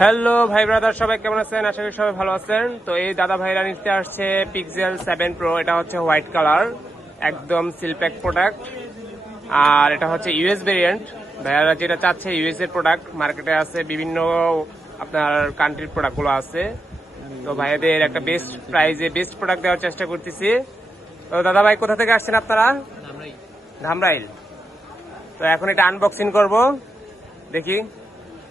Hello ভাই brother, সবাই কেমন আছেন? আশা করি সবাই ভালো আছেন। তো এই দাদা ভাইরা নিতে আসছে পিক্সেল 7 প্রো। এটা হচ্ছে হোয়াইট কালার, একদম সিলপ্যাক প্রোডাক্ট। আর এটা হচ্ছে ইউএস ভেরিয়েন্ট। ভাইয়ারা যেটা চাচ্ছে ইউএস এর প্রোডাক্ট, মার্কেটে আছে বিভিন্ন আপনার কান্ট্রির প্রোডাক্টগুলো আছে। তো ভাইয়াদের একটা বেস্ট প্রাইজে বেস্ট প্রোডাক্ট দেওয়ার চেষ্টা করতেছি। তো দাদা ভাই, কোথা থেকে আসছেন আপনারা? ধামরাইল। তো এখন এটা আনবক্সিং করব, দেখি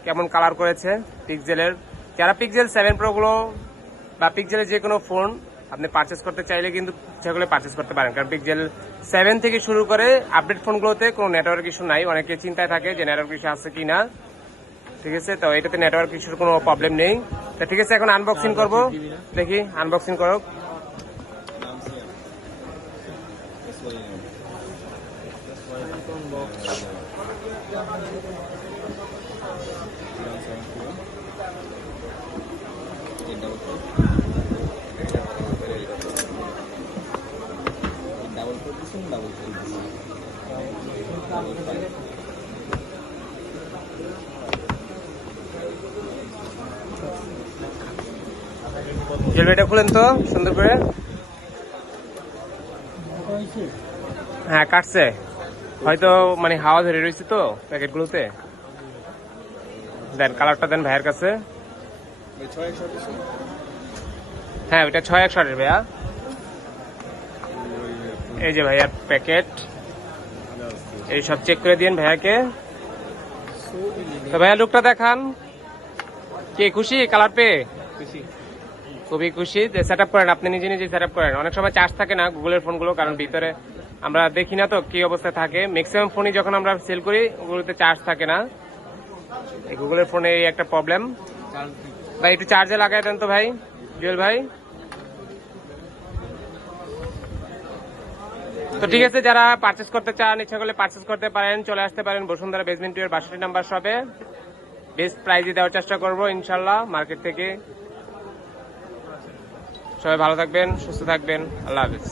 কেমন কালার করেছে পিক্সেলের। যারা পিক্সেল 7 প্রো গুলো বা পিক্সেলের যে কোনো ফোন আপনি পারচেস করতে চাইলে কিন্তু সেগুলো পারচেস করতে পারেন, কারণ পিক্সেল 7 থেকে শুরু করে আপডেট ফোনগুলোতে কোনো নেটওয়ার্ক ইস্যু নাই। অনেকে চিন্তায় থাকে যে নেটওয়ার্ক ইস্যু আছে কিনা, ঠিক আছে? তো এটাতে নেটওয়ার্ক ইস্যুর কোনো প্রবলেম নেই। তো ঠিক আছে, এখন আনবক্সিং করব, দেখি আনবক্সিং করো। জেলবেটা খুলেন তো সুন্দর করে। হ্যাঁ, কাটছে হয়তো, মানে হাওয়া ধরে রয়েছে তো প্যাকেটগুলোতে। দেন কালারটা দেন ভাইয়ের কাছে। হ্যাঁ, ওইটা 6/1 ভাইয়া। এই যে ভাইয়ার প্যাকেট, এই সব চেক করে দিন ভাইয়াকে। তো ভাইয়া লুকটা দেখান। কে খুশি কালার পেয়ে? খুবই খুশি। সেট আপ করেন, আপনি নিজে নিজে সেট আপ করেন। অনেক সময় চার্জ থাকে না গুগলের ফোনগুলো, কারণ ভিতরে আমরা দেখি না তো কি অবস্থায় থাকে। ম্যাক্সিমাম ফোনই যখন আমরা সেল করি ওগুলোতে চার্জ থাকে না। এই গুগলের ফোনে এই একটা প্রবলেম। ভাই একটু চার্জে লাগাই দেন তো ভাই, জুয়েল ভাই। তো ঠিক আছে, যারা পারচেস করতে চান ইচ্ছা করলে পারচেস করতে পারেন, চলে আসতে পারেন বসুন্ধরা বেসমেন্ট 2 এর 62 নাম্বার শপে। বেস্ট প্রাইজে দেওয়ার চেষ্টা করবো ইনশাল্লাহ মার্কেট থেকে। সবাই ভালো থাকবেন, সুস্থ থাকবেন, আল্লাহ হাফেজ।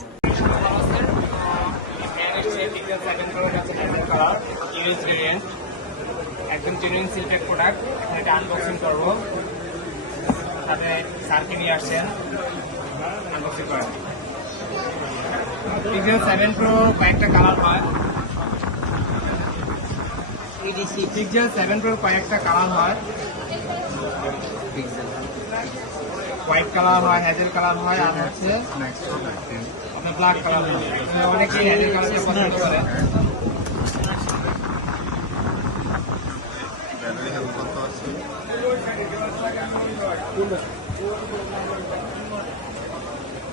একদম জেনুইন সিলপ্যাক প্রোডাক্ট। এখন এটা আনবক্সিং করবো, তাতে স্যারকে নিয়ে আসছেন আনবক্সিং করেন। পিক্সেল 7 প্রো কয়েকটা কালার হয়। পিক্সেল 7 প্রো কয়েকটা কালার হয়। হোয়াইট কালার হয়, হ্যাজেল কালার হয়, আর হচ্ছে আপনার ব্ল্যাক কালার হয়। অনেকেই হ্যাজেল কালারটা পছন্দ করে।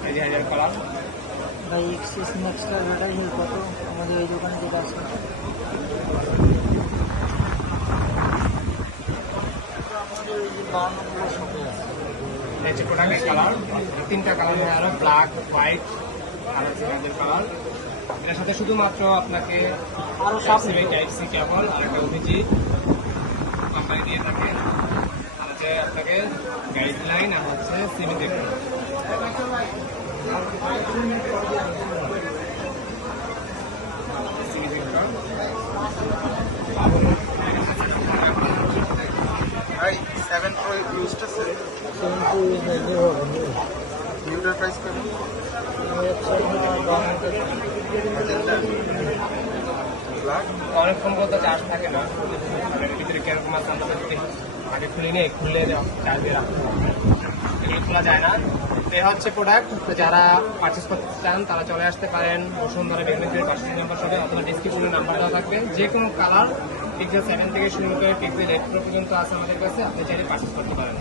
এই যে হ্যাজেল কালার। ভাই এক্সেস নেক্সটটা ব্যাটারি হেলথ কত আমাদের এই দোকানে যেটা আছে? এই যে প্রোডাক্টের কালার, 3টা কালার হয়, আরো ব্ল্যাক, হোয়াইট আর হচ্ছে হ্যাজেল কালার। এটার সাথে শুধুমাত্র আপনাকে আরো টাইপ-সি কেবল আর একটা ওবিজি কোম্পানি দিয়ে থাকে। আর হচ্ছে আপনাকে গাইডলাইন আর হচ্ছে সিমি দেখুন। ভাই 7 প্রো ইউজটা নিউটার প্রাইস কেমন? অনেক ফোন করতে চার্জ থাকে না, এর ভিতরে কিরকম আছে আমরা আগে খুলে নিয়ে খুলে চার্জে রাখতে হবে, এগুলো খোলা যায় না। এই হচ্ছে প্রোডাক্ট। তো যারা পারচেস করতে চান তারা চলে আসতে পারেন বসুন্ধরা বেসমেন্ট 2 এর 62 নাম্বার শপে, অথবা ডেসক্রিপশনে নাম্বার দেওয়া থাকবে। যে কোনো কালার পিক্সেল 7 থেকে শুরু করে পিক্সেল 8 প্রো পর্যন্ত আছে আমাদের কাছে, আপনি চাইলে পারচেস করতে পারেন।